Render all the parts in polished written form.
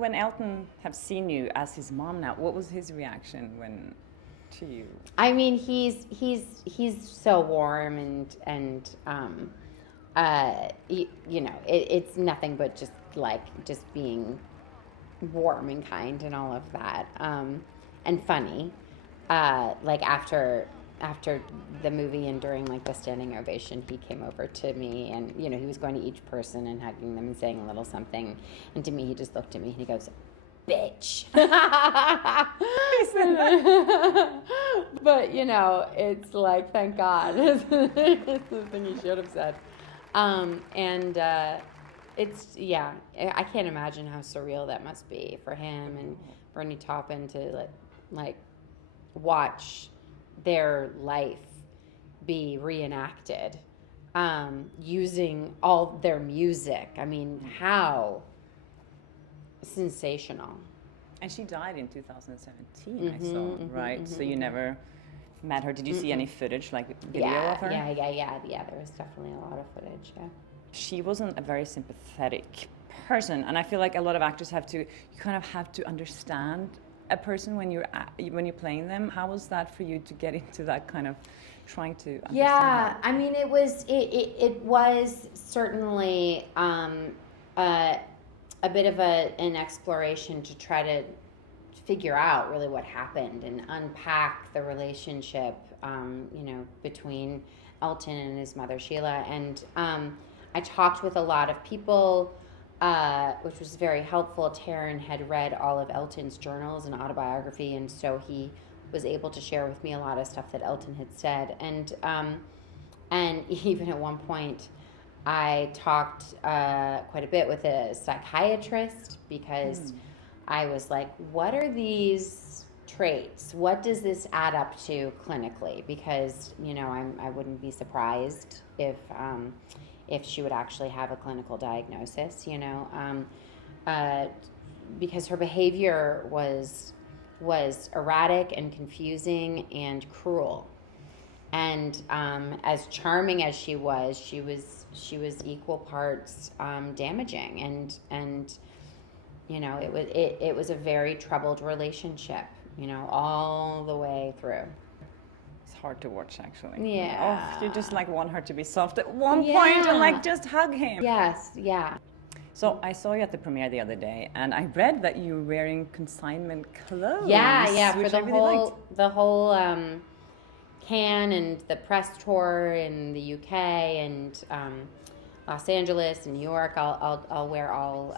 when Elton have seen you as his mom now, what was his reaction to you? I mean, he's so warm it's nothing but just being warm and kind and all of that, and funny. After the movie and during the standing ovation, he came over to me and he was going to each person and hugging them and saying a little something, and to me he just looked at me and he goes, "Bitch." But it's thank God. It's the thing he should have said. I can't imagine how surreal that must be for him and Bernie Taupin to watch their life be reenacted using all their music. I mean, how sensational. And she died in 2017, I saw, right? So you never met her. Did you see any footage, video of her? Yeah. There was definitely a lot of footage, yeah. She wasn't a very sympathetic person, and I feel like a lot of actors you kind of have to understand a person when you're playing them. How was that for you to get into that kind of trying to understand? Yeah, I mean, it was certainly a bit of an exploration to try to figure out really what happened and unpack the relationship, between Elton and his mother Sheila. And I talked with a lot of people, which was very helpful. Taryn had read all of Elton's journals and autobiography, and so he was able to share with me a lot of stuff that Elton had said. And even at one point, I talked quite a bit with a psychiatrist because I was like, what are these traits? What does this add up to clinically? Because, I wouldn't be surprised if she would actually have a clinical diagnosis, because her behavior was erratic and confusing and cruel. And as charming as she was equal parts damaging, and it was a very troubled relationship, all the way through. It's hard to watch, actually. Yeah. Oh, you just want her to be soft at one point and just hug him. Yes, yeah. So I saw you at the premiere the other day, and I read that you were wearing consignment clothes. Yeah, for which the whole Cannes and the press tour in the UK and Los Angeles and New York. I'll wear all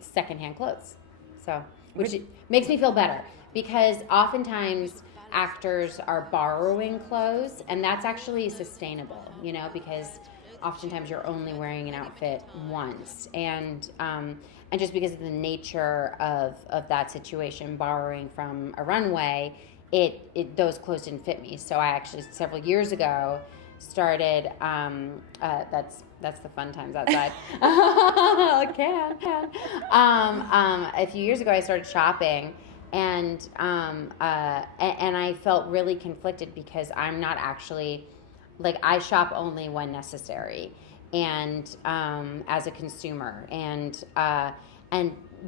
secondhand clothes, which makes me feel better, because oftentimes actors are borrowing clothes, and that's actually sustainable, because oftentimes you're only wearing an outfit once, and just because of the nature of that situation, borrowing from a runway, those clothes didn't fit me. So I actually several years ago started. That's the fun times outside. I can. A few years ago, I started shopping, and I felt really conflicted because I'm not actually. I shop only when necessary, and as a consumer, and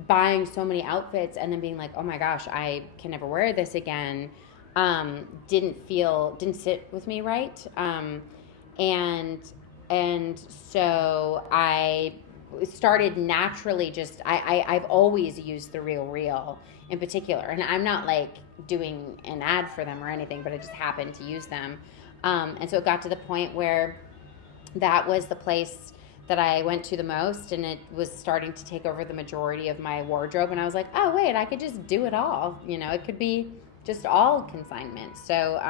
buying so many outfits and then being like, oh my gosh, I can never wear this again, didn't sit with me right, and so I started naturally I've always used the Real in particular, and I'm not doing an ad for them or anything, but I just happened to use them. And so it got to the point where that was the place that I went to the most, and it was starting to take over the majority of my wardrobe. And I was like, oh, wait, I could just do it all. It could be just all consignment. So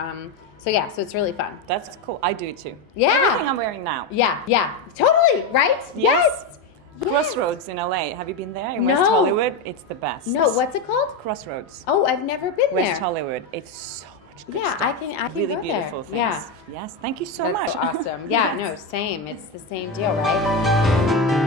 it's really fun. That's cool. I do too. Yeah. Everything I'm wearing now. Yeah. Totally, right? Yes. Crossroads in LA. Have you been there? In No. West Hollywood? It's the best. No, what's it called? Crossroads. Oh, I've never been there. West Hollywood. It's so much good stuff. I can really go beautiful there. things. Yeah. Yes. Thank you so much. That's so awesome. Yeah, no, same. It's the same deal, right?